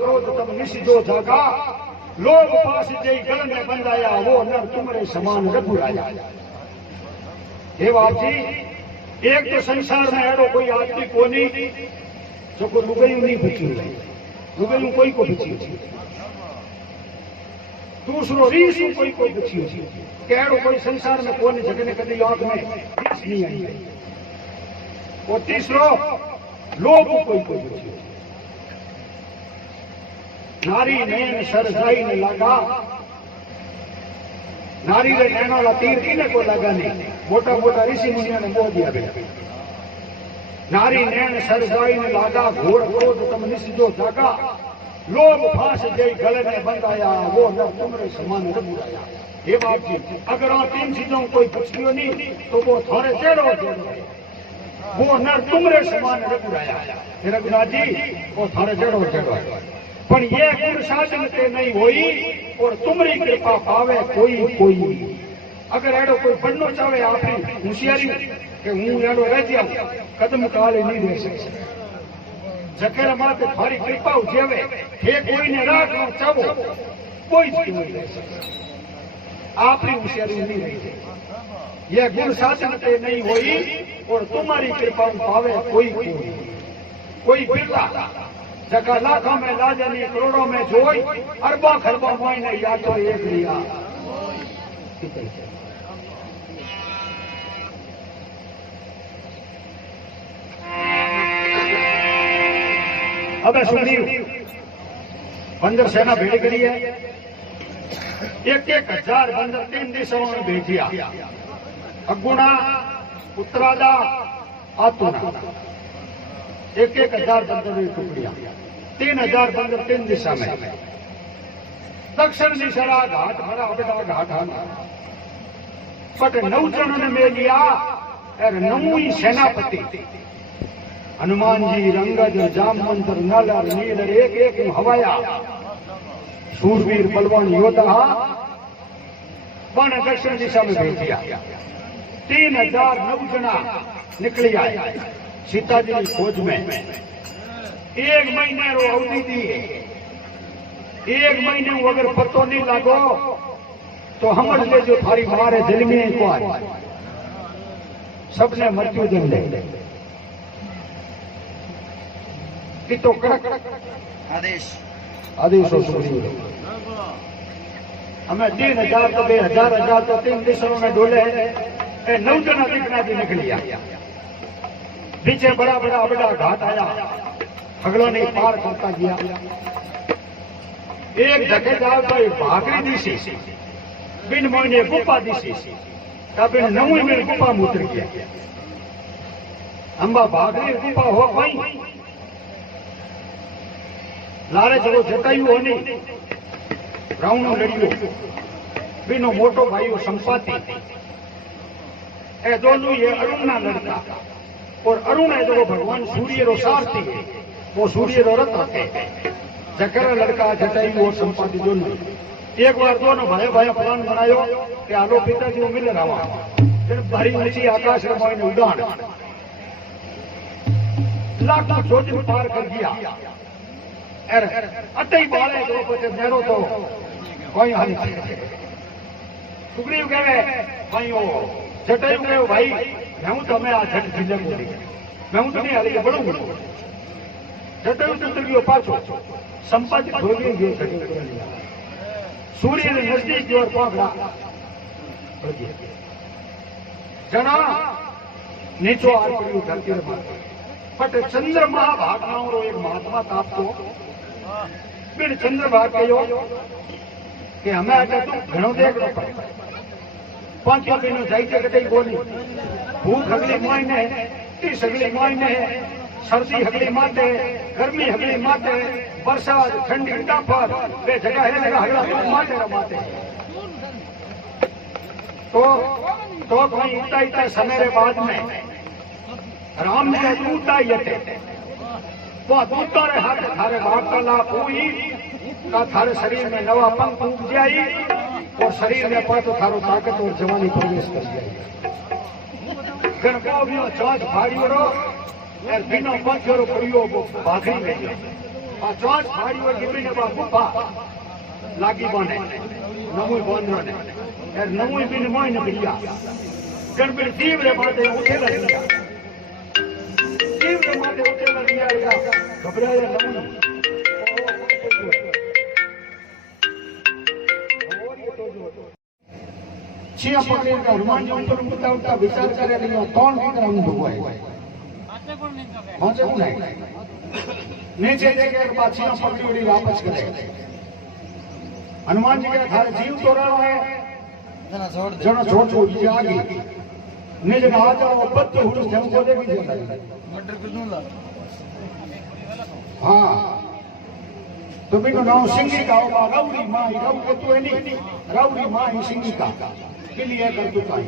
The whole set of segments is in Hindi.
क्रोध तब निषिद्धो जागा, लोभ पास जय गल में बंधाया, वो नर तुमरे समान रघुराया। हे बाप जी, एक तो संसार में अड़ो कोई आदमी को नहीं जो को लुगाई नहीं बची, लुगाई कोई को बची, दूसरो रीस कोई को बची, केड़ो कोई संसार में कोने जगने कभी आग में रीस नहीं आई, और तीसरो लोभ कोई बची। नारी नैन सरसाई ने लगा, नारी रे नैन वाला तीर किने को लगा नहीं, मोटा मोटा ऋषि मुनियों ने बोल दिया गया। नारी नैन सरसाई ने लगा, घोर क्रोध तम निषिद्धो जागा, लोभ फांस जय गले में बंधाया, वो नर तुमरे समान रघुराया। हे बाप जी, अगर आप तीन चीजों कोई पूछियो नहीं तो वो थोड़े टेढ़ो है, वो नर तुमरे समान रघुराया। रघुनाथ जी वो थोड़े टेढ़ो है, पर ये गुण साधन ते नहीं होई और तुमरी कृपा पावे कोई कोई। अगर एडो कोई बनना चाहे आपकी होशियारी कि हूँ एडो रह जाऊं, कदम काले नहीं दे सकते, जखेर माते थारी कृपा उजेवे, हे कोई ने राखना चाहो कोई नहीं दे सकता, आपकी होशियारी नहीं रही। यह गुण साधन ते नहीं होई और तुम्हारी कृपा पावे कोई कोई बिरला, जका लाखों में लाजनी करोड़ों में जोई, अरबा खरबा मोइने या तो एक लिया। अब सुनियो, बंदर सेना भेड़ करी है, एक 1000 बंदर 3 दिशाओं में भेजिया, अगुणा उत्तरादा आतुना, एक 1000 बंदर की टुकड़ियां, 3000 बंदर 3 दिशा में। दक्षिण दिशा घाट भरा बड़ा घाट आना, बट 9 जनों ने में लिया और 9 ही सेनापति हनुमान जी, रंगज, जामवंतर, नल और नील एक एक हवाया, सूरवीर बलवान योद्धा बन दक्षिण दिशा में भेज दिया। 3009 जना निकली आए सीता जी की खोज में। 1 महीने रो अवधि दी, 1 महीने अगर पतो नहीं लागो तो हमर ले जो थारी मारे दिल में को आज सबने मृत्यु जन ले तो कड़क आदेश आदेश हो सुनिए। हमें 3000 तो 2000 तो 3 दिशाओं में डोले, 9 जना दिखना भी निकलिया। पीछे बड़ा बड़ा बड़ा घाट आया, अगलों ने पार करता गया। एक जगह जाओ तो एक भागरी दिशी, बिन मोइने गुफा दिशी, तब इन 9 में गुफा में उतर गया। अंबा भागरी गुफा हो वही लारे जो जटायु होनी रावणो लड़ियो, बिनो मोटो भाईओ संपाति, ए दोनों ये अरुण ना लड़ता, और अरुण है जो भगवान सूर्य रो सारथी, वो सूर्य रो रथ है। जकरा लड़का जटायु और संपाति दोनों एक बार दोनों भाई भाई प्लान बनायो कि आलो पिताजी मिल रहा, फिर भारी ऊंची आकाश में ने उड़ान, लाखों जोजन पार कर गया। अतई बाले जो पचे मेरो तो कोई हाल नहीं। सुग्रीव कहे भाई ओ जटायु कहे भाई मैं हूं तुम्हें आ झट जिले को दी, मैं हूं तुम्हें हाली बड़ू बड़ू। जटायु चंद्र की पाछो संपाति धोली जो सूर्य ने नजदीक की ओर पहुंचा, जना नीचो आर पड़ियो धरती रे माथे, बट चंद्रमा भागनाओ रो एक महात्मा ताप तो फिर चंद्रभाग कहो कि हमें आज तू घणो देखना पड़े। 5 महीनों जाइए कतई बोली, भूख अगली मायने, तीस अगली मायने, सर्दी अगली माते, गर्मी अगली माते, बरसात ठंडी डाफर वे जगह है जगह अगला माते रमाते। तो कोई उठा समेरे बाद में राम ने उठा वो दूता रे हाथ थारे वार्तालाप हुई का थारे शरीर में नवा पंख उग जाई और शरीर में पातो थारो ताकत और जवानी प्रवेश कर जाए। गणको भी चाँच भाड़ियो रो और बिना पंखो रो पड़ियो वो भाखरी में आ चौथ फाड़ी और गिरी ने गुफा लागी बने नमूई बांधो ने यार नमूई बिन मोय ने भैया गणपति तीव्र माते उठेला दिया तीव्र माते उठेला दिया घबराया नमूई छिया पकड़े का हनुमान जी ऊपर मुद्दा उठा विचार करे लियो कौन की तरह हम भगवाए माते कौन है नीचे देखे के बाद छिया पकड़ी उड़ी वापस करे हनुमान जी के थारे जीव तोड़ानो है जना छोड़ छोड़ जी आगे ने जन आ जाओ बद हुड़ हमको देगी जला मर्डर कर दूंगा हां तो बिनो नाम सिंगी का होगा राउडी मां राउ के तू नहीं राउडी मां ही सिंगी का के लिए कर तू काई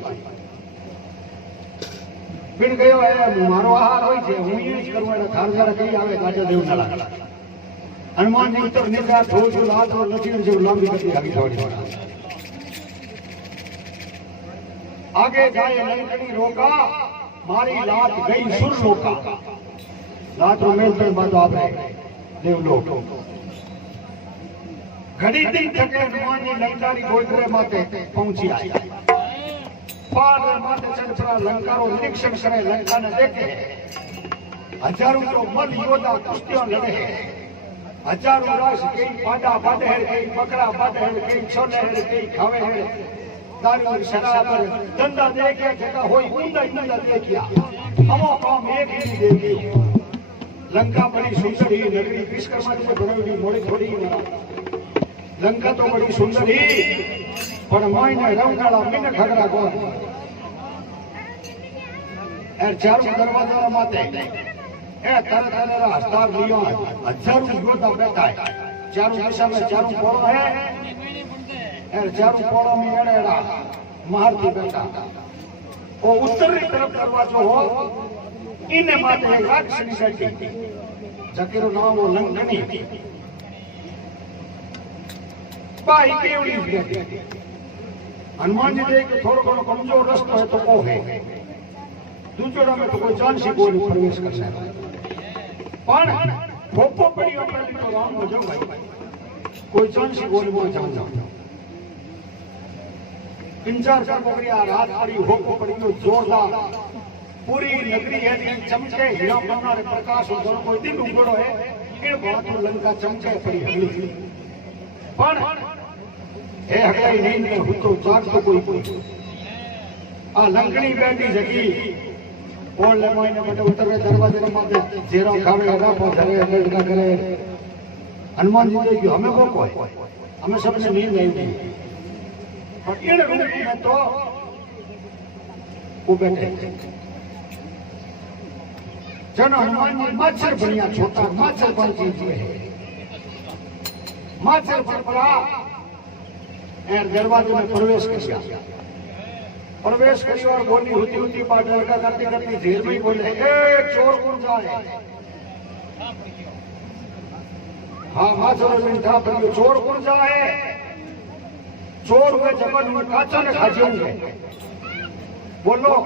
बिन गयो है मारो आहार होई छे હું ઈ જ કરવાના થાર જરા કઈ આવે ગાજો દેવ ના લાગે हनुमान जी उतर निद्रा ठोस लात और लचीर जो लंबी गति आगे छोड़ी आगे जाए लंकनी रोका मारी लात गई सुर रोका लात रो मेल पे बात आप देवलोक घड़ी दिन थके हनुमान जी लंकारी गोदरे माते पहुंची आई पार माते चढ़ पड़ा लंका रो निरीक्षण करे लंका ने देखे हजारों जो मल योद्धा कुश्तियां लड़े हजारों रास कई पाडा बाटे है कई बकरा बाटे है कई छोले है कई खावे है दारू शराब धंधा दे के जगह होई मुंदा मुंदा दे किया हमो काम एक ही दे दी लंका बड़ी सुंदर ही नगरी विश्वकर्मा जी ने बनाई मोड़ी थोड़ी लंका तो बड़ी सुंदर ही पर मायने रंगाला मिन खगड़ा को एर चारों दरवाजा माते ए तरह तरह का हस्तार लियो हजारों योद्धा बैठा है चारों दिशा में चारों पोड़ो है ए चारों पोड़ो में एड़ा एड़ा महारथी बैठा वो उत्तरी तरफ दरवाजो हो इने माते एक राक्षसी बैठी जकेरो नाम वो लंकनी बाई केवड़ी बैठी हनुमान जी देख थोड़ो थोड़ो कमजोर रास्ता है तो वो है दूसरा में तो कोई जान से गोली प्रवेश कर सकता पण ठोपो पड़ी अपने तो राम हो जाओ भाई कोई जान से गोली वो जान जाओ इंचार कर बकरिया रात पड़ी होको पड़ी तो जोरदार पूरी नगरी है चमके हीरा बनना रे प्रकाश हो दोनों कोई दिन उगड़ो है इन बात में लंका चमके पड़ी हली पण हे हगई नींद में हुतो जाग तो कोई आ लंकनी बैठी जगी और ले मायने बटे उतर के दरवाजे में माते जेरो खावे लगा पहुंचे अलर्ट ना करे हनुमान जी देखियो हमें को कोई हमें सबने नींद नहीं दी और इन रूप में तो वो बैठे जन हनुमान जी मच्छर बढ़िया छोटा मच्छर बन चीज है मच्छर पर पड़ा एर दरवाजे में प्रवेश किया प्रवेश करी और बोली होती होती बात लड़का करती करती जेल में बोले चोर कौन जाए हाँ हाँ चोर था पर चोर कौन जाए चोर हुए जबन में काचा ने खाजे होंगे बोलो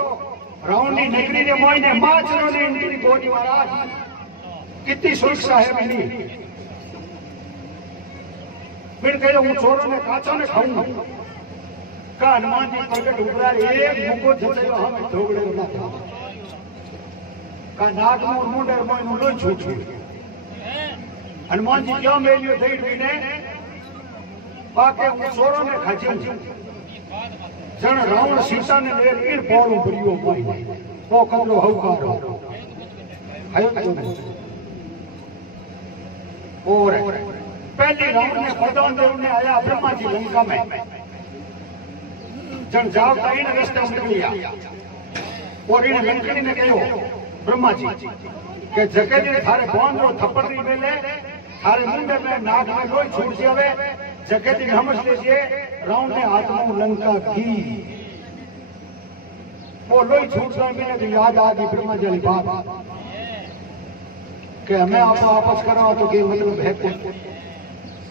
रावणी नगरी ने मोइने माचरो ने इंद्री बोली महाराज कितनी सुरक्षा है मैंने फिर कहो हूँ चोरों ने काचा ने खाऊंगा का हनुमान जी प्रकट उभरा एक मुको जचयो हमें ढोगड़े ना था का नाक में मुंडर में मुंडो छूट हनुमान जी क्यों मेलियो થઈ ને પાકે ચોરો ને ખાચી જણ રાવણ સીતા ને લે પીર પોળું ભર્યો કોઈ ઓ કમલો હવકારો આયો તો और पहले रावण ने प्रधान देव ने आया ब्रह्मा जी लंका में जन जाओ का इन रास्ते में निकलिया और इन लंकनी ने कहो ब्रह्मा जी के जगह ने थारे बांध रो थप्पड़ नहीं मिले थारे मुंडे में नाक में लोई छूट जावे जगह दी समझ लीजिए रावण ने हाथ में लंका की वो लोई छूट जाए मैंने तो याद आ गई ब्रह्मा जी बात कि हमें आपको वापस करो तो के मतलब है कौन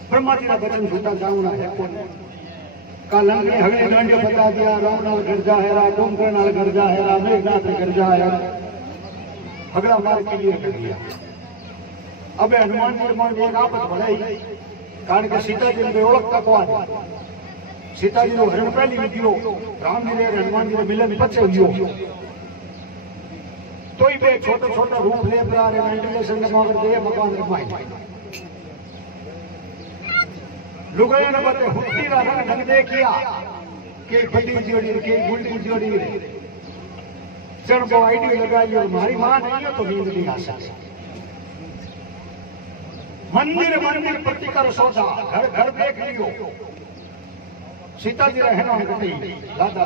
ब्रह्मा जी का वचन झूठा जाऊना है कौन का लंके हगले गांडे बता दिया राम नाल गर्जा है रा डूंगर नाल गर्जा है रा मेघनाथ गर्जा है हगला मार के लिए कर दिया अब हनुमान जी मन एक आपत बढ़ाई कारण के सीताजी ने ओळखता कोण सीताजी नो हरण पहली विडियो राम जी ने हनुमान जी ने मिलन पछे विडियो तो ही बे छोटा छोटा रूप ले बरा रे वेंटिलेशन में मगर दे मकान रमाई लुगाया ने बते हुट्टी रा रंग ढंग देखिया के बड़ी जोड़ी के गुल्डी जोड़ी चढ़ को आईडी लगा लियो मारी मां नहीं हो तो नींद नहीं आ सकती मंदिर मंदिर प्रतिकर सौदा घर घर देख लियो सीता जी रहना गई दादा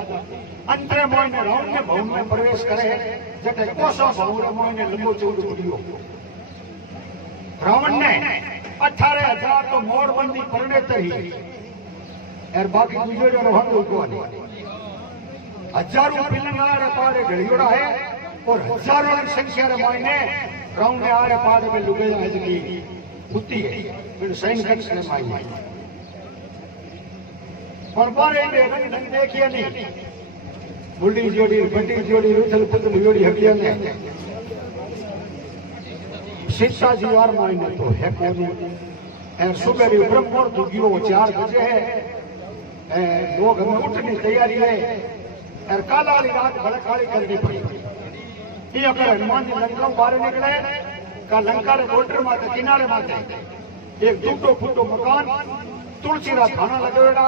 अंतरे मोने रावण ने भवन में प्रवेश करे जटे कोसो भवन मोने लंबो चौड़ो बुडियो रावण ने 18,000 तो मोरबंदी करने तरी और बाकी गुजरो रहन को नहीं हजारों पिलंगार पारे घड़ियोड़ा है और हजारों की संख्या रे मायने रावण ने आरे पारे में लुगे है की बुद्धि है फिर सैन कक्ष ने माई और बारे में रंग ढंग देखिए नहीं बुल्डी जोड़ी बड्डी जोड़ी रुथल पुतल जोड़ी हकिया ने शिक्षा जीवार मायने तो है कोनी और सुबह रे ब्रह्म मुहूर्त गिरो 4 बजे है लोग हमें उठने तैयारी है और काला वाली रात बड़े काली करनी पड़ी ये अगर हनुमान जी लंका बाहर निकले का लंका रे बॉर्डर माते किनारे माते एक टूटो फूटो मकान तुलसी रा खाना लगेड़ा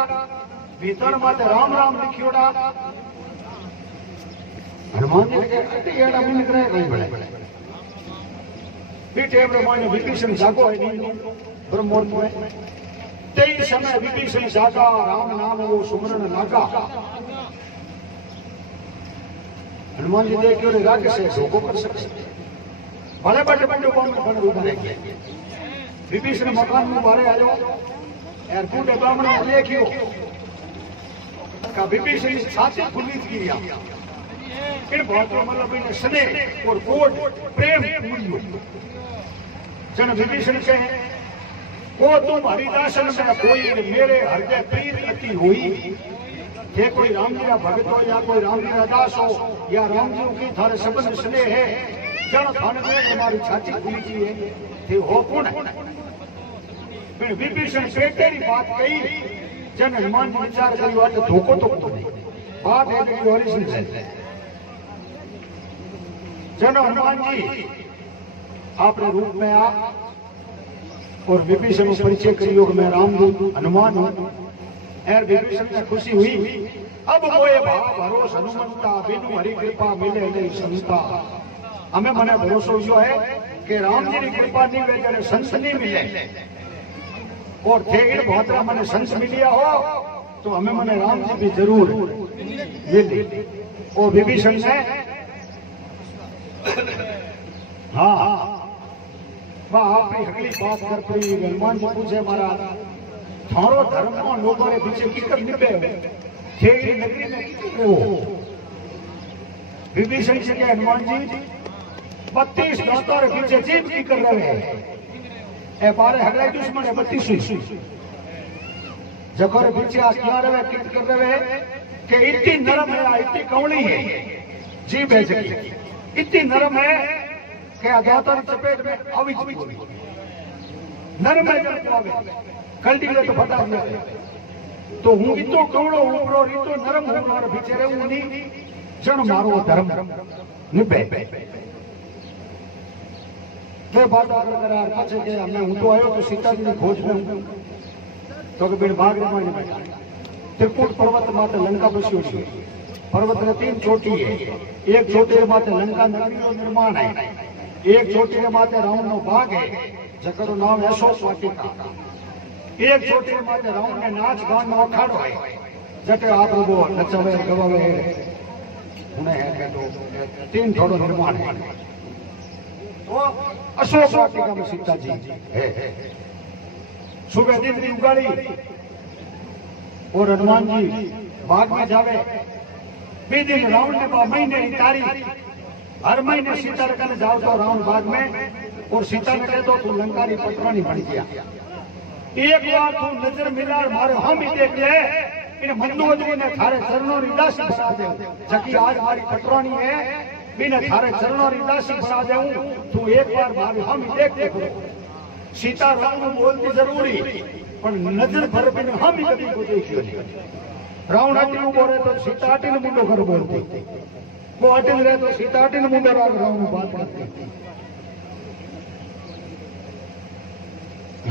भीतर माते राम राम लिखियोड़ा हनुमान जी के कटे एड़ा में निकले कहीं बड़े बीटे ब्रह्मांड विभीषण जागो है नींद ब्रह्मोर्त में तेई समय विभीषण जागा राम नाम वो सुमरन लागा हनुमान जी देखियो रे राग से धोखो कर सकते भले बड़े बड़े कौन बन उठा रहे विभीषण मकान में बाहर आ जाओ यार बूढ़े ब्राह्मण ने देखियो का विभीषण छाती खुली की इन बहुत मतलब इन स्नेह और कोट प्रेम पूरियो जन विभीषण कहे को तुम हरिदासन में कोई मेरे हृदय प्रीत अति हुई थे कोई राम जी का भगत हो या कोई राम जी का दास हो या राम जी की थारे संबंध स्नेह है जन थाने में हमारी छाती खुली की है थे हो कौन है फिर विभीषण पेटेरी बात कही जन हनुमान जी विचार करी बात धोखो तो नहीं बात है कि ओरिजिनल है जन हनुमान जी आपने रूप में आ और विभीषण से परिचय करियो कि मैं रामदूत हनुमान हूं और विभीषण को खुशी हुई अब मोए भाव भरोस हनुमंता बिनु हरि कृपा मिले नहीं संता हमें मने भरोसो जो है कि राम जी की कृपा नहीं वे जने संत नहीं मिले और थे इन बहुत मने संत मिलिया हो तो हमें मने राम जी भी जरूर मिले और विभीषण ने हाँ वह आपकी अगली बात कर पड़ी हनुमान जी पूछे महाराज थारो धर्म को लोगों ने पीछे किकर निभे थे नगरी में हो विभीषण से के हनुमान जी 32 दांतों के पीछे जीत की कर रहे हैं ए बारे हगले दुश्मन है 32 जगह पीछे आसमान में कित कर रहे हैं कि इतनी नरम है इतनी कौड़ी है जीभ है जगी इतनी नरम है कि दांतों की चपेट में अविच नरम है जब आवे कल्टी ले तो फटा दिया तो हूं इतो कवड़ो उपरो इतो नरम हूं और पीछे रहूं नहीं जन मारो धर्म निभे वे बात करार पाछे के हमने हूं तो आयो तो सीता जी की खोज में हूं तो के बिन भाग रे माने बैठा त्रिकुट पर्वत माते लंका बस्यो छे पर्वत ने 3 चोटी है एक चोटी के माते लंका नगरी नो निर्माण है एक चोटी के माते रावण नो बाग है जकरो नाम अशोक वाटिका एक चोटी के माते रावण ने नाच गान नो अखाड़ो है जटे आप वो नचावे गवावे उन्हें है तो 3 थोड़ो निर्माण है वो अशोक वाटिका में सीता जी है सुबह दिन की उगाड़ी और हनुमान जी बाग में जावे बे दिन रावण ने महीने की तारीख हर महीने सीता रखने जाओ तो रावण बाग में और सीता ने कह दो तू लंका की पटरानी बन गया एक बार तू नजर मिला मारे हम ही देख ले इन मंदोदरी ने थारे चरणों की दासी बना दे जबकि आज हमारी पटरानी है बिना थारे चरणों की दासी बना दे तू एक बार मारे हम ही देख सीता राम बोलती जरूरी पण नजर भर बिन हम ही कभी को देखियो नहीं। रावण आटલું બોલે તો સીતા આટીને મુંડો ઘર બોલતી, वो आटीन रहे तो सीता आटीने मुंडो राग रावण बात करती।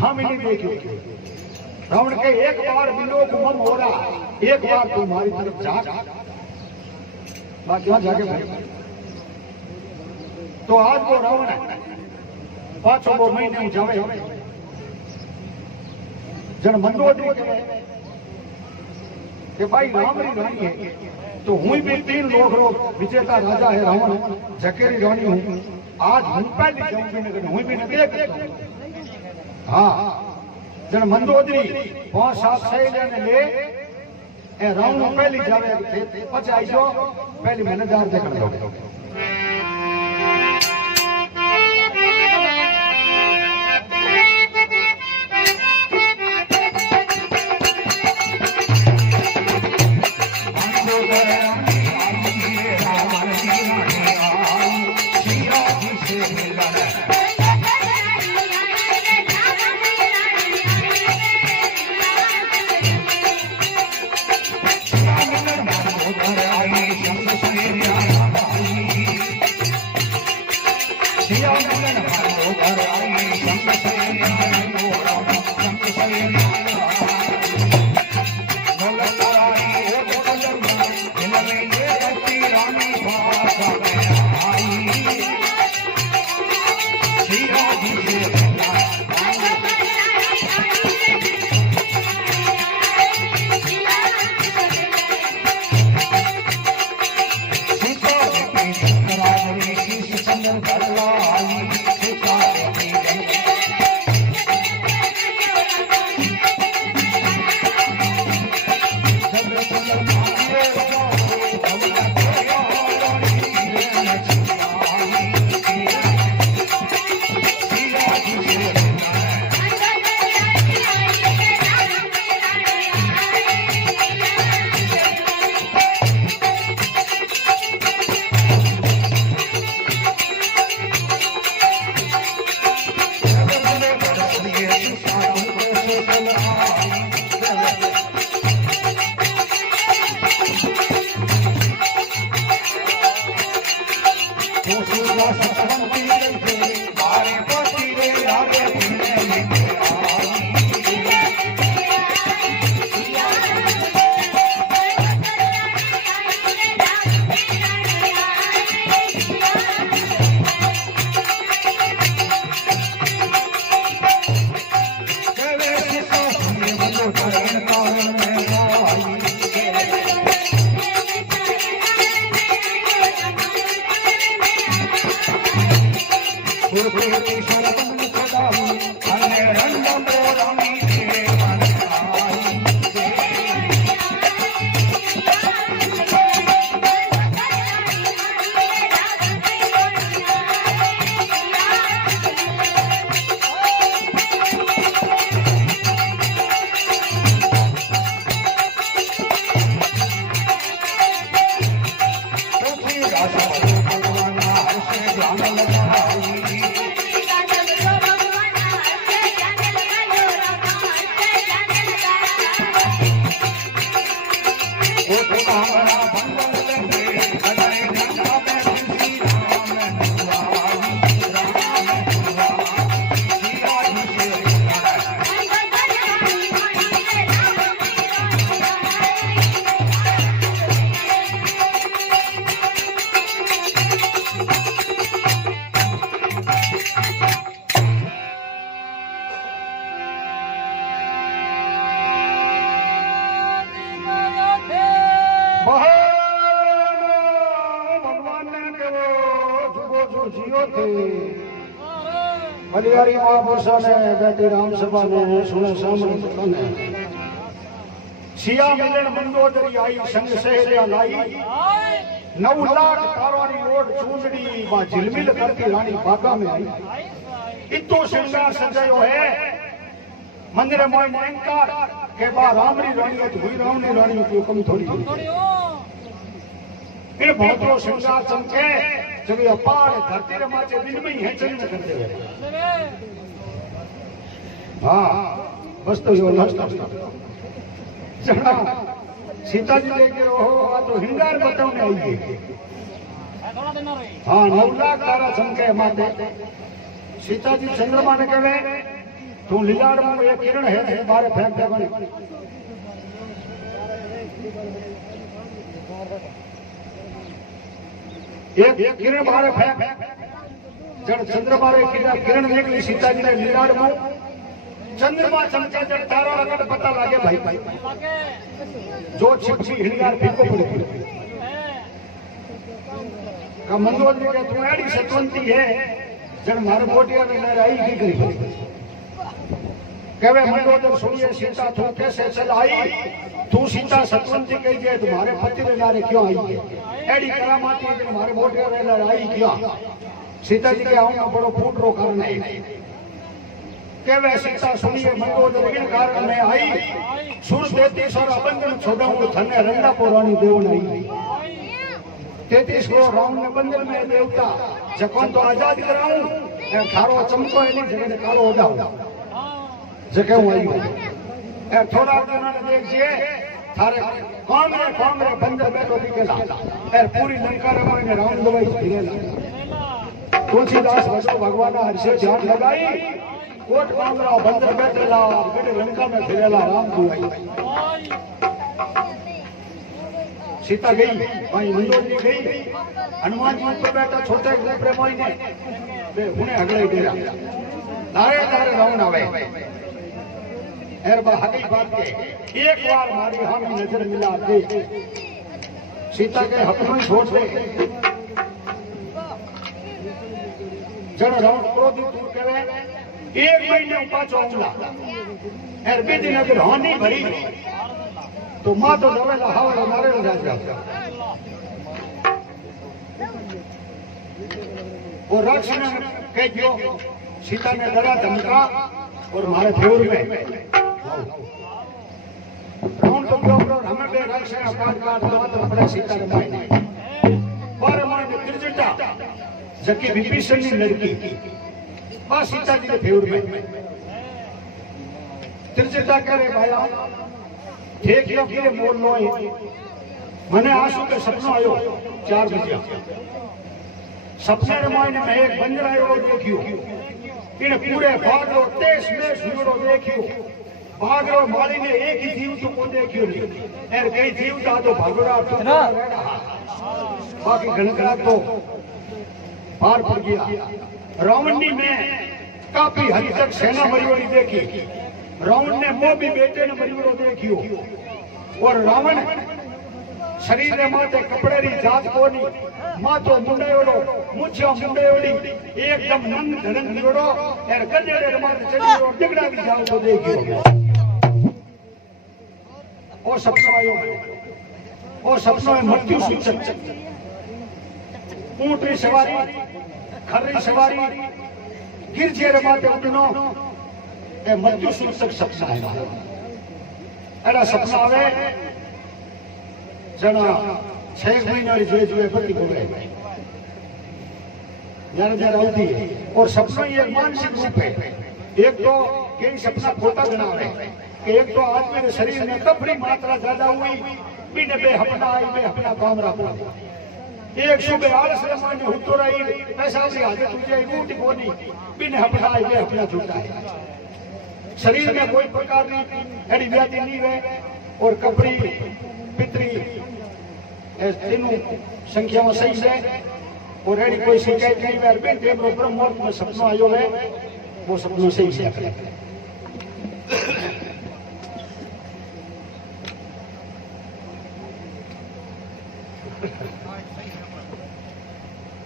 हम ही नहीं देखियो। रावण के एक बार विलोक मम हो रहा, एक बार तुम्हारी तरफ जा, बाकी वहां जाके भाई तो आज वो रावण पांचों वो महीने जावे जन मंदोदरी के भाई राम री रानी है तो हूं भी 3 लोग रो विजेता राजा है रावण, जकेरी रानी हूं, आज हूं पहली जाऊंगी हूं भी न देख। हाँ जन मंदोदरी 5-7 सहेलियां ने ले ए रावण पहली जावे पछ आई जो पहली मैनेजार देखण दो। हरियारी महापुरुषों ने बैठी राम सभा ने सुने सामने ने सिया मिलन मंदोदरी आई संग सहेलिया लाई 9 लाख तारवानी लोड चूंदड़ी बा झिलमिल करती रानी बागा में आई। इतो श्रृंगार सजायो है मंदिर मोय मयंकार के बा रामरी रानी हुई रावणी रानी की कम थोड़ी इन बहुतो श्रृंगार चमके जब अपार धरती रे माचे दिन में ही है चल करते हुए हाँ बस तो यो नष्ट जरा सीता जी लेके रहो आ तो हिंगार बताने आइए। हाँ 9 लाख तारा चमके माते सीता जी चंद्रमा ने कहे तू लीलाड़ में ये किरण है बारे फेंक दे बने एक किरण बारे फेंक जब चंद्रमा रे किरण निकली सीता जी ने लीलाड़ में चंद्रमा चमके जब तारा अगर पता लगे भाई जो छिपछी हिंगार फीको पड़ी का मंदोर जी के तू एडी सतवंती है जन मारे मोटिया में लड़ाई की करी कहवे मंदोदर सुनिए सीता तू कैसे चलाई तू सीता सतवंती कही गए तुम्हारे पति ने नारे क्यों आई है एडी करामाती है तुम्हारे मोटिया में लड़ाई क्यों सीता जी के आऊंगा बड़ो फूट रो कारण है कहवे सीता सुनिए मंदोदर इन कारण में आई सुर देती सर बंधन छोड़ाऊं थने रंडा पुरानी देव नहीं 33 करोड़ रावण ने बंधन में देवता जकन तो आजाद कराऊं थारो चमको एनी जगह कालो हो जाओ जके हूं आई ए थोड़ा दिन ने देखिए थारे कौन रे बंदर बैठो दिखेला ए पूरी लंका रे माने रावण दवाई फिरेला तुलसीदास वसो भगवान हर्षे ध्यान लगाई कोट कामरा बंदर बैठेला बेटे लंका में फिरेला राम दुआई सीता गई भाई मंदोर जी गई हनुमान जी ऊपर बैठा छोटे प्रेमाई ने उन्हें हगड़ाई दे रहा नारे नारे रावण आवे एरबा हकी बात के एक बार मारी हामी नजर मिला दे सीता के हक में छोड़ दे जन रावण क्रोधित दूर करे 1 महीने पाछो आऊंगा एर बीजी नगर हानि भरी तो मां तो डवेला हावड़ा मारे राजा और राक्षस ने कह दियो सीता ने डरा धमका और मारे फेवर में कौन तो प्रोग्राम हमें बे राक्षस पार तो पड़े सीता ने मायने पर माने त्रिजटा जकी विभीषण की लड़की बा सीता जी के फेवर में त्रिजटा करे भाया एक फिर बोल लो मैंने आंसू के सपना आयो 4 बजे सपने मायने में एक बंदर आयो देखियो इन पूरे भागरो देश में जीवरो देखियो भागरो माली ने एक ही जीव को देखियो नहीं एर कई जीव था तो भागरा बाकी गणगणा तो पार पड़ गया रावणी में काफी हद तक सेना मरियोड़ी देखी रावण ने मोह भी बेटे ने मरियोड़ो देखियो और रावण शरीर में माथे कपड़े री जात कोनी माथो मुंडेओड़ो मुछो मुंडेओड़ी एकदम नंग धड़ंग नियोड़ो और गजेड़े माथे चढ़ियो डिगड़ा भी जाओ तो देखियो ओ सपना आयो ओ सपना में मृत्यु सूचक ऊंट री सवारी खर सवारी गिरजेरे माथे उठनो ए मृत्यु सूचक सपना है एड़ा सपना आवे जना 6 महीना जो पति होवे यार जरा होती है और सपना ये मानसिक रूप है एक तो कई सपना खोटा बनावे कि एक तो आदमी के शरीर में कपड़ी मात्रा ज्यादा हुई बिन बे अपना काम रखो एक सुबह आलस रे माने हुतो रही पैसा से आगे तुझे ऊटी कोनी बिन अपना झूठा है शरीर में कोई प्रकार की एडी व्याधि नहीं है और कपड़ी पितरी तीनों संख्या में सही है और एडी कोई शिकायत नहीं है बिन टेम ब्रह्म मुहूर्त में सपना आयो है वो सपना सही है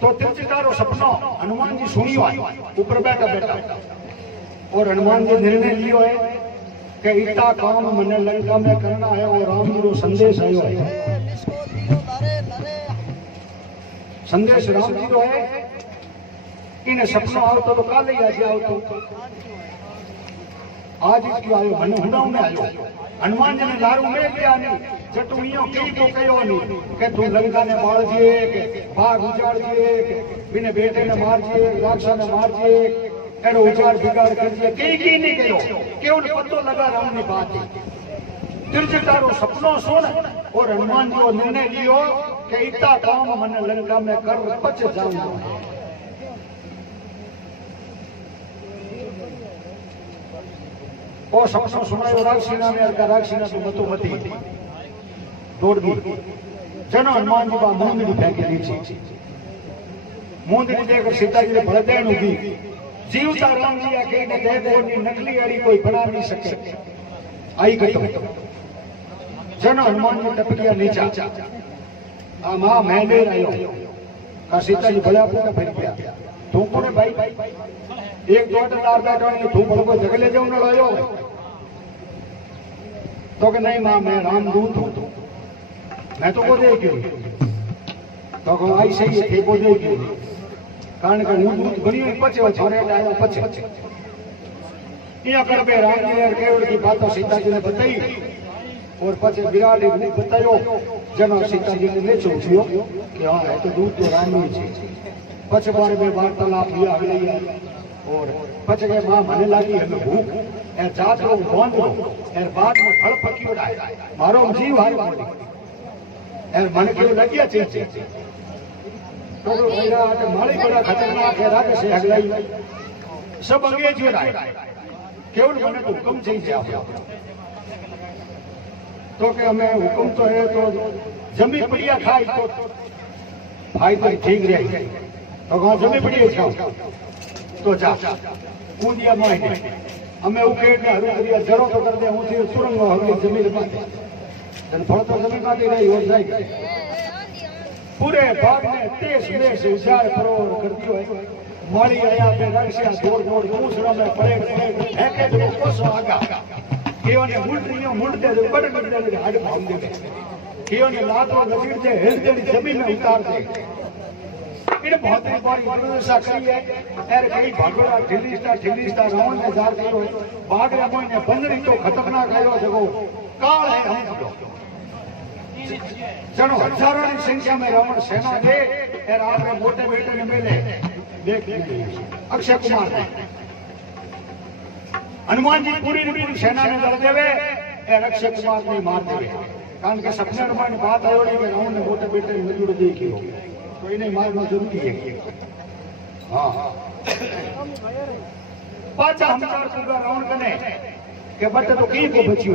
तो तिरचितारो सपना हनुमान जी सुनियो ऊपर बैठा और हनुमान जी निर्णय लियो है कि इतना काम मने लंका में करना है और राम जी रो संदेश आयो है संदेश राम जी रो है इन्हें सपना आओ तो काले ही आज आओ तो आज इसकी आयो मन हुडाऊ में आयो हनुमान जी ने लारू में लिया नहीं जटू इयो कई तो कयो नहीं कि तू लंका ने मार दिए के बाग उजाड़ दिए बिने बेटे ने मार दिए राक्षस ने मार दिए एरो उचार बिगाड़ कर दिया की नहीं करो केवल पतो लगा राम ने बात तिरछतारो सपनो सुन और हनुमान जी निर्णय लियो कि इतना काम मन लंका में कर पच जाऊंगा। और सपनो सुनायो राक्षीना ने अरका राक्षीना तो मतो मती दौड़ गई जनो हनुमान जी बा मूंदड़ी फेंकी दी मूंदड़ी देकर सीता जी ने भड़देन उगी जीवता राम जी आके ने देखो नी नकली वाली कोई बना नहीं सके आई गई जनो हनुमान जी टप गया नीचा आ मां मैं ले आयो का सीता जी भला पूरा फिर गया तू कोने भाई एक दो दार बैठो ने तू बड़को जगले जाऊ न लायो तो कि नहीं मां मैं राम दूत हूं मैं तो को दे क्यों तो को आई सही है को दे क्यों कारण के હું दूत ઘણી પછે છોરે આયો પછે ये कर बे राम जी ने केवल की बातों सीता जी ने बताई और पछे विराट रूप बतायो जनो सीता जी ने ले चोचियो कि हां है तो दूत तो राम ही छे पछे बारे में वार्तालाप लिया अगले और पछे के मां મને લાગી હમે ભૂખ એ જાત રો બોંધો એ બાદ में फल पकी उड़ाए मारो जीव हार पड़ी ए मन के लगिया छे तो मेरा आटे माली बड़ा खतरनाक है रात से अगलाई सब अंग्रेज उड़ाए केवल મને तो हुक्म चाहिए तो कि हमें हुक्म तो है तो जमी पड़िया खाई तो भाई तो ठीक रहे तो वहां जमी पड़िया खाओ तो जा कूदिया मायने हमें उकेड़ ने हरू करिया जड़ो तो कर दे हूं थी सुरंग हगली जमीन माथे जन फल तो जमीन माथे रही हो जाएगी पूरे भाग ने तेज में से उजार करोड़ कर दियो है माली आया पे रंगसिया दौड़ दौड़ दूसरा में पड़े फेंके तो कोसो आगा केओ ने मुंडरियो मुंडते तो बड़ बड़ हाड भांग दे केओ ने लातो लसीड़ से हिलते जमीन में उतार दे इन बहुत बारी वर्षा करी है एर कई भागोड़ा ढिलीस्ता रावण ने जार करो बागरे मोई ने बंदरी तो खतरनाक आयो जगो काल है हम जनो हजारों की संख्या में रावण सेना दे एर आपने मोटे बेटे ने मिले देख अक्षय कुमार ने हनुमान जी पूरी सेना ने लड़ देवे एर अक्षय कुमार ने मार देवे कारण के सपने हनुमान बात आयो नहीं कि रावण ने मोटे बेटे ने मजूर देखियो तो इन्हें मारना जरूरी है। हाँ पाचा हमार पूरा रावण कने के बटे तो की को बचियो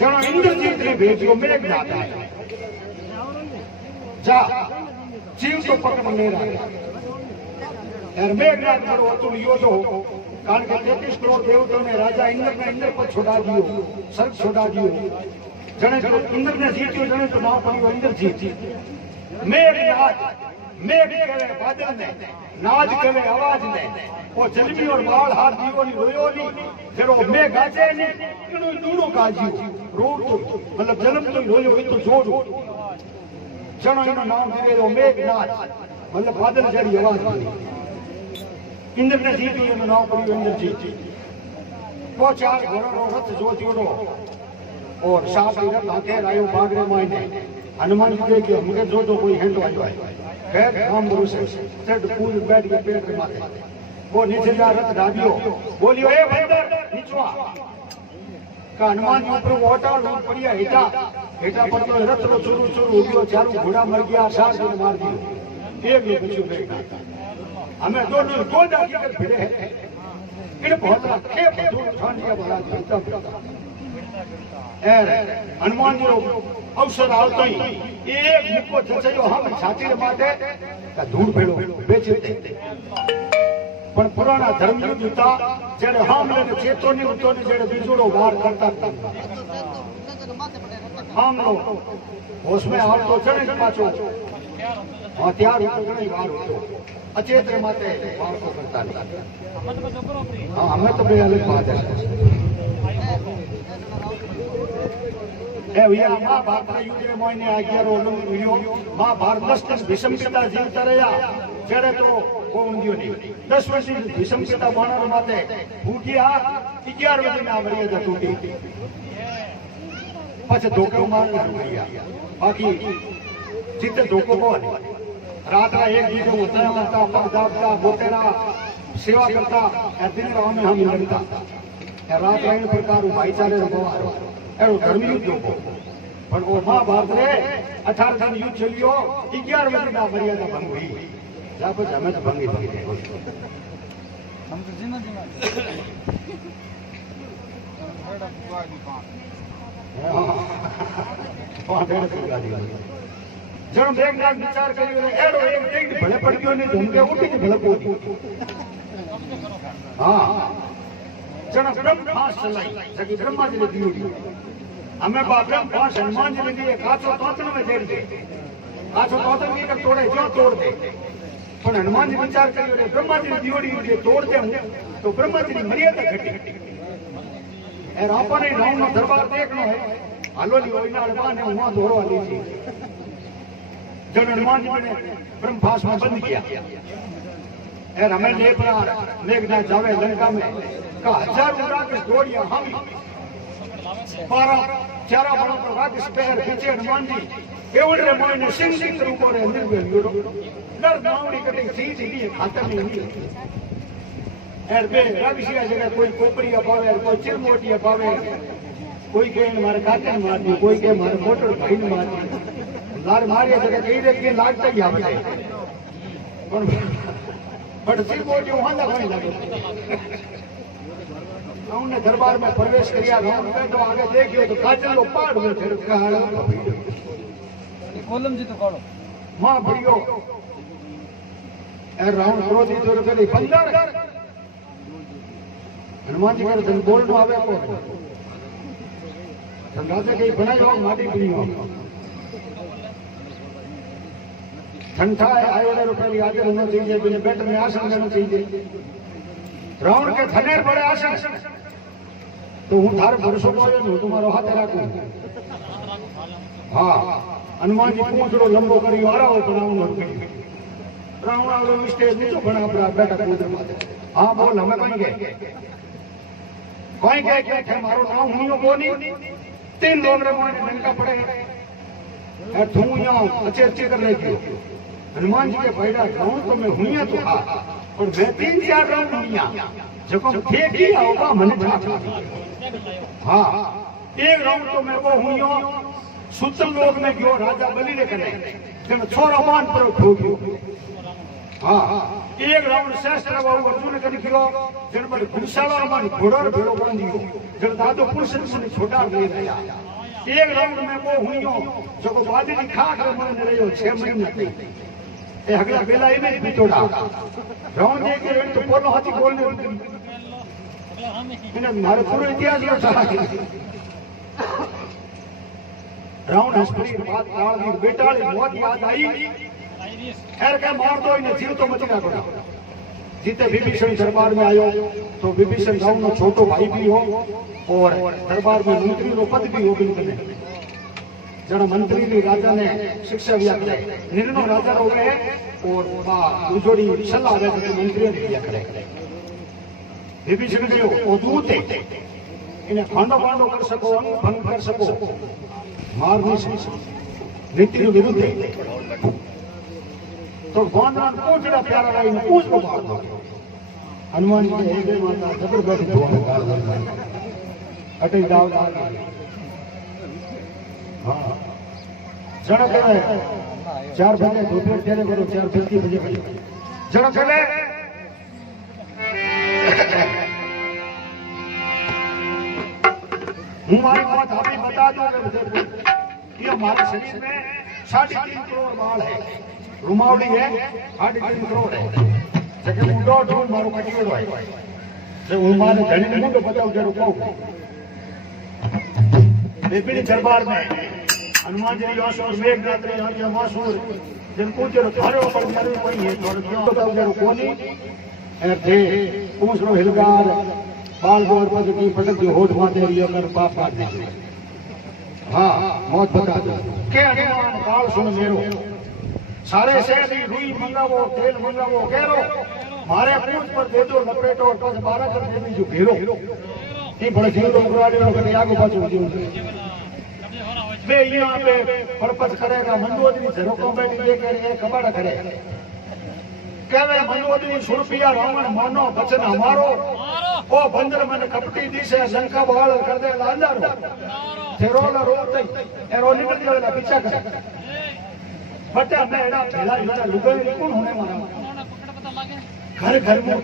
जनो इंद्रजीत ने भेजियो मेघनाथ ने जा जीव तो पकड़ ले रहा यार मेघनाथ करो तुम योधो कारण के 33 करोड़ देवताओं ने राजा इंद्र पर छुड़ा दियो सर्ग छुड़ा दियो जने इंद्र ने जीत्यो जने तो नाम पड़ियो इंद्र जीत मेघ कहे बादल ने नाद कहे आवाज ने वो जलमी और बाल हाथ जीवो नी रोयो नी जरो मेघ गाजे नी इनो दूरो गाजियो रो तो मतलब जन्म तो रोयो तो जोड़ जनो इनो नाम दियो मेघनाथ मतलब बादल जड़ी आवाज इंद्र ने जीत्यो इनो नाम पड़ियो इंद्र जीत वो चार घोड़ो रथ जोतियोडो और साफ रथ आके रायो बागरे मायने हनुमान जी देखे मुझे जो तो कोई हेंडो आयो है खैर राम भरोसे सेट पूल बैठ के पेड़ पे माथे वो नीचे जा रथ डाबियो बोलियो ए बंदर नीचवा का हनुमान जी ऊपर ओटा लूट पड़िया हेटा पर तो रथ रो चुरू चुरू उठियो चारों घोड़ा मर गया सास ने मार दियो एक भी बच्चों बेटा हमें दोनों दो जाके भिड़े हैं इन बहुत रखे दो ठान के बड़ा जीता हनुमान जी अवसर आवता ही एक मुक्को चचयो हम छाती माटे का धूड़ भेड़ो बेचे पण पुराना धर्मयुद्ध था जेने हमले ने चेतोनी उतोनी जेने बिजोड़ो वार करता था हम लोग उसमें हाल तो चढ़े पाछो हथियार तो घणी वार होतो अचेत माटे वार को करता नहीं हां हमें तो बे अलग बात है ए भैया महाभारत युद्ध में मोने आज्ञा रो वीडियो महाभारत 10 भीष्म पिता जीवता रहा जेरे तो कोण दियो नहीं 10 वर्ष भीष्म पिता बाणर माते फूटिया 11 बजे में मर्यादा टूटी पछे धोखो मारना भैया बाकी जिते धोखो कोण रात्रा एक दूसरे को तय करता, पग दाबता, मोटेरा सेवा करता, दिन राह में हम लड़ता। रात्रा इन प्रकार भाईचारे व्यवहार एवं धर्म युद्ध को પણ ઓ મહાભારત રે 18 दिन युद्ध चलियो 11 बजे ना मर्यादा भंग हुई जा पर हमें तो भंगी भंगी हम तो जीना जीना जण देखना विचार करियो एडो एक टिक भले पड़ गयो ने धमके उठी के भले पोती हां जण ब्रह्म फांस चलाई जगी ब्रह्मा जी ने दियो हमें ब्रह्म फांस हनुमान जी ने दिए काचो तोतन में देर दे काचो तोतन की कर तोड़े जो तोड़ दे पण हनुमान जी विचार करियो रे ब्रह्मा जी ने दियोड़ी जे तोड़ दे तो ब्रह्मा जी की मर्यादा घटी और आपने राम नो दरबार देखनो है हालो नी ओइना अलवा ने वहां दौड़वा ली थी जब हनुमान जी ने ब्रह्म फांस में बंद किया और हमें लेपरा मेघनाथ जावे लंका में का हजारों राक्षस दौड़िया हम 12 चारा बड़ा पर राक्षस पैर पीछे हनुमान जी एवढे मोने सिंह सिंह रूप रे निर्भय युरो नर नावड़ी कटिंग सीधी दी खाता में नहीं एर बे राक्षसिया जगह कोई कोपरी अपावे कोई चिरमोटी अपावे कोई के मारे काटे मार दी कोई के मारे मोटर भाई ने मार दी लार मारिया जगह कई रे के लागता ही आवे पर चिरमोटी वहां लगाई लगे उन्होंने दरबार में प्रवेश किया तो आगे देखियो तो काजल लो पहाड़ में फिर कोलम जी तो करो मां बढ़ियो ए रावण क्रोधी तो कदी बंदर हनुमान जी कर धन बोल आवे को राजा के बनायो माटी बनियो ठंडा आयो रे रुपए आगे होना चाहिए बिना बैठ में आसन लेना चाहिए रावण के धनेर बड़े आसन तो हूँ थारे भरोसो पावे नो तुम्हारो हाथ राखू हाँ हनुमान जी पूछड़ो लंबो करी वारा बनावनो रावण वालो स्टेज नीचो बना अपना बेटा कूद मारे हाँ बोल हमें कोई कहे के मारो नाम हुनियो बोनी 3 लोग रे मोने लंका पड़े है तू यहां अच्छे अच्छे कर ले दियो हनुमान जी के भाईड़ा रावण तो मैं हुनिया तो खा और मैं 3-4 राउंड हुनिया जको फेंकी होगा मन था हाँ एक राउंड तो मैं वो हुनियो सुतल लोग में गयो राजा बलि रे कने जन छोरा मान पर ठोक्यो हाँ एक राउंड शास्त्र बाबू अर्जुन कने कियो जन पर गुरशाला मान घोड़ा भेड़ो बन दियो जन दादो पुरुष ने छोटा ले गया एक राउंड में वो हुनियो जको बादी खाक रे मन रहियो 6 महीने तक ए अगला बेला इने भी तोड़ा रावण ने के तो बोलो हाथी बोलने इने मारे पूरे इतिहास में था रावण हस्परी बात ताल दी बेटाली मौत याद आई खैर के मार दो इने जीव तो मत ना करो जीते विभीषण दरबार में आयो तो विभीषण रावण नो छोटो भाई भी हो और दरबार में मंत्री नो पद भी हो बिल्कुल जन मंत्री ने राजा ने शिक्षा दिया करे निर्णय राजा हो गए और उजोड़ी सलाह दे के मंत्री ने दिया करे विभीषण जो वो दूत है इन्हें खांडो पांडो कर सको भंग कर सको मार नहीं सको नीति के विरुद्ध है तो वानरान पूछड़ा प्यारा लाई ने पूछ को मार दो हनुमान जी के हे माता जबरदस्त धोने अटई दाव हाँ जड़ा चले 4 बजे दोपहर तेरे करो 4:50 बजे जड़ा चले हमारी बात आप ही बता दो कि हमारे शरीर में 3.5 करोड़ बाल है रुमावड़ी है 3.5 करोड़ है जगह मुंडो ढोल मारो कटियोड़ो है जो हमारे धनी मुंडो बताओ जरो को बेबी दरबार में हनुमान जी यासुर मेघनाथ रे हम यासुर जिन पूछो थारे ऊपर मेरे कोई है थोड़ा क्यों बताओ जरो कोनी ए थे पूछरो हिलगार बाल गोर पद की पटक जो होठ माते रियो कर पाप काट दे हां मौत बता दे के हनुमान काल सुन मेरो सारे से दी रुई मंगावो तेल मंगावो केरो मारे पूछ पर दे दो लपेटो और 12 कर दे जो घेरो ये बड़े जीव लोग राडे लोग के आगो पाछो जो बे यहाँ पे परपस करेगा मंदोदरी झरोको बैठी देखे ये कबाड़ा करे कहवे मंदोदरी सुरपिया रावण मानो बचन हमारो ओ बंदर मन कपटी दिशे लंका बहाल कर दे लांदारो तेरोला रोते एरो निकल जावेला पीछा करे बटे मैं एड़ा भेला इला लुगाई कौन होने मारा घर घर में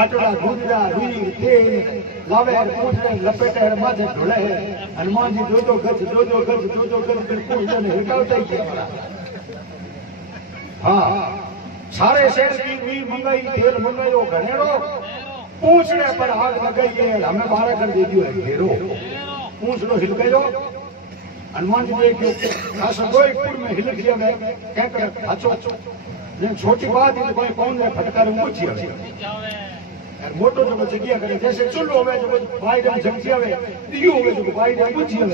आटोला दूधरा रुई तेल लावे पूछने लपेटे हर माथे ढोले हनुमान जी दो गज बिल्कुल जने हिलकावता ही है हाँ सारे शेर की रुई मंगाई तेल मंगायो घनेरो पूछने पर आग लगाई है हमें बाहर कर दे दियो है घेरो पूछ लो हिल गयो हनुमान जी देखियो खासा दो एक में हिल गया मैं क्या कर हाचो छोटी बात है कोई कौन है फटकार ऊंची है यार मोटो जो जगह करे जैसे चुल्लो में जो भाई रंग जमची आवे दियो में जो भाई रंग ऊंची है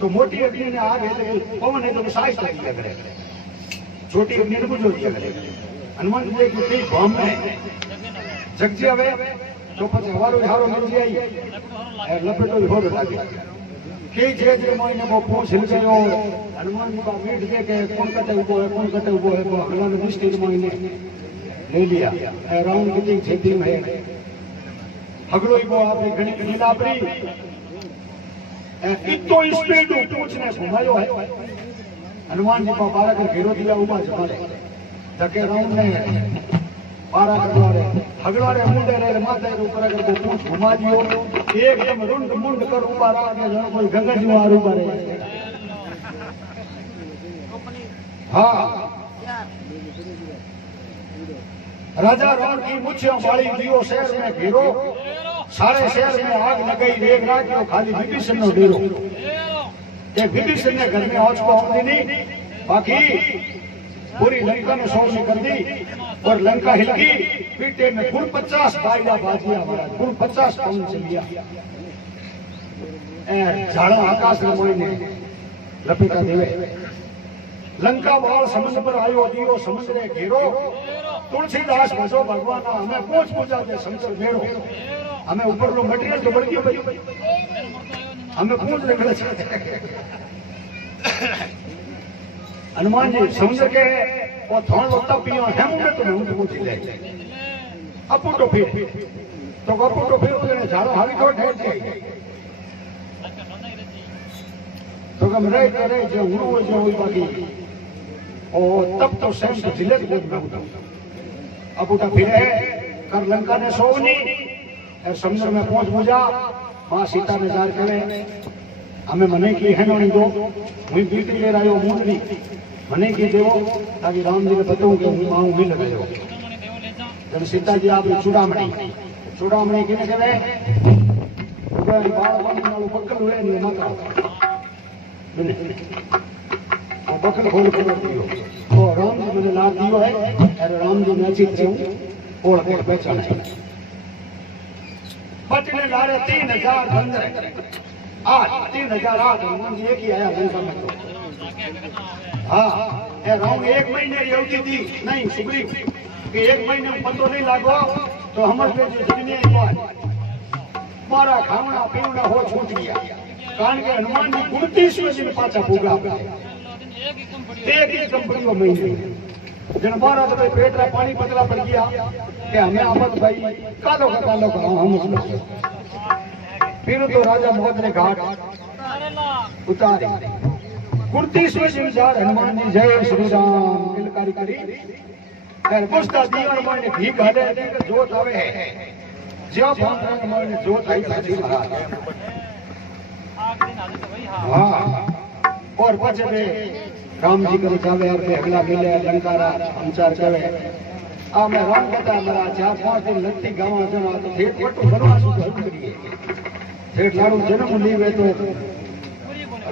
तो मोटी अग्नि ने आग है पवन है तो साइज लगी करे छोटी अग्नि ने बुझो दिया करे हनुमान जी के कई बम में जगची आवे तो પછી હવારો ઝારો મિલ જાય એ લપેટો હો બેટા કે જે મોઈને બો પૂછ હિલ ગયો हनुमान जी का मीट दे के कौन कटे उबो है वो अगला ने दृष्टि मोઈને ले लिया राउंड की खेती में अगलो ही वो आपने घणी नीलापरी इतो स्पीड पूछने घुमायो है हनुमान जी को बारह कर घेरो दिया उबा जमाले धके राउंड ने बारह करवाड़े हगड़वाड़े मुंडे रे माथे ऊपर अगर को पूछ घुमा दियो एकदम रुंड मुंड कर उबा रहा के जण कोई गंगा जी वार उबा रहे हाँ राजा रावण की मुछियों वाली दियो शहर में घेरो सारे शहर में आग लगाई एक रात को खाली विभीषण नो डेरो ये विभीषण ने घर में आज को आउंदी नहीं बाकी पूरी लंका ने सौर में कर दी और लंका हिलकी पीटे में कुल 50 बाइला बाजिया महाराज कुल 50 पवन चलिया झाड़ो आकाश में मोई ने लपेटा देवे लंका वाल समुद्र पर आयो दियो समुद्र घेरो तुलसीदास भजो भगवान हमें पूछ पूछा दे समुद्र घेरो हमें ऊपर लो मटेरियल तो बढ़ गयो भाई हमें पूछ निकले हनुमान जी समुद्र के वो थोड़ा लोटा पियो है मुझे तो मैं पूछ ले अपू तो फिर तो झाड़ो हावी तो ठहर गई तो कम रहे जो हुआ जो हुई बाकी और तब तो स्वयं तो जिले को मैं उठा अब उठा फिर है कर लंका ने सोनी समुद्र में पहुंच बुझा माँ सीता ने जार करे हमें मने की है नोनी दो वही बीट ले रहा हो मुंडली मने की देवो ताकि राम जी ने बताऊं कि हूँ माँ वही लगायो जब सीता जी आप चूड़ामणी किने कहे बाल पानी नालो बक्कल हुए नहीं माता बकल खोल के दियो तो राम जी मैंने लाभ दियो है अरे राम जी मैं चित रहूं ओढ़ के पहचान है बचने लारे 3000 बंदर आज 3008 हनुमान जी एक ही आया लंका में तो हाँ ए राम एक महीने की अवधि दी नहीं सुग्रीव कि एक महीने में पतो नहीं लागो तो हमारे दुनिया एक बार मारा खावना पीवना हो छूट गया कारण के हनुमान जी 29वें दिन पाचा पूगा एक ही कंपनी महीने जन बारह तो पेट रा पानी पतला पड़ गया कि हमें आमद भाई कालो का हम फिर तो राजा मोहम्मद ने घाट उतारे 29वें दिन जार हनुमान जी जय श्री राम किलकारी करी और पुष्टा दी हनुमान ने भी घाले जोत आवे है जो हनुमान ने जोत आई साथी महाराज हाँ और बचे राम जी को जावे और अगला मिले लंकारा संचार करे आ मैं राम कहता मेरा 4-5 दिन लगती गाँव जमा तो ठेठ पट्टू बनवा शुरू करिए ठेठ लाड़ू जन्म लीवे तो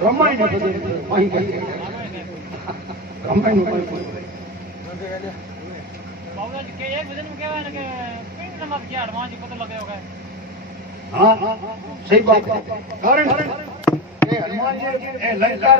रमाई ने बजे वहीं कहते रमाई ने बाबूजी के एक वजन में क्या है कि पिंड नमक क्या हनुमान जी पता लगे होगा हाँ सही बात है कारण हनुमान जी लंका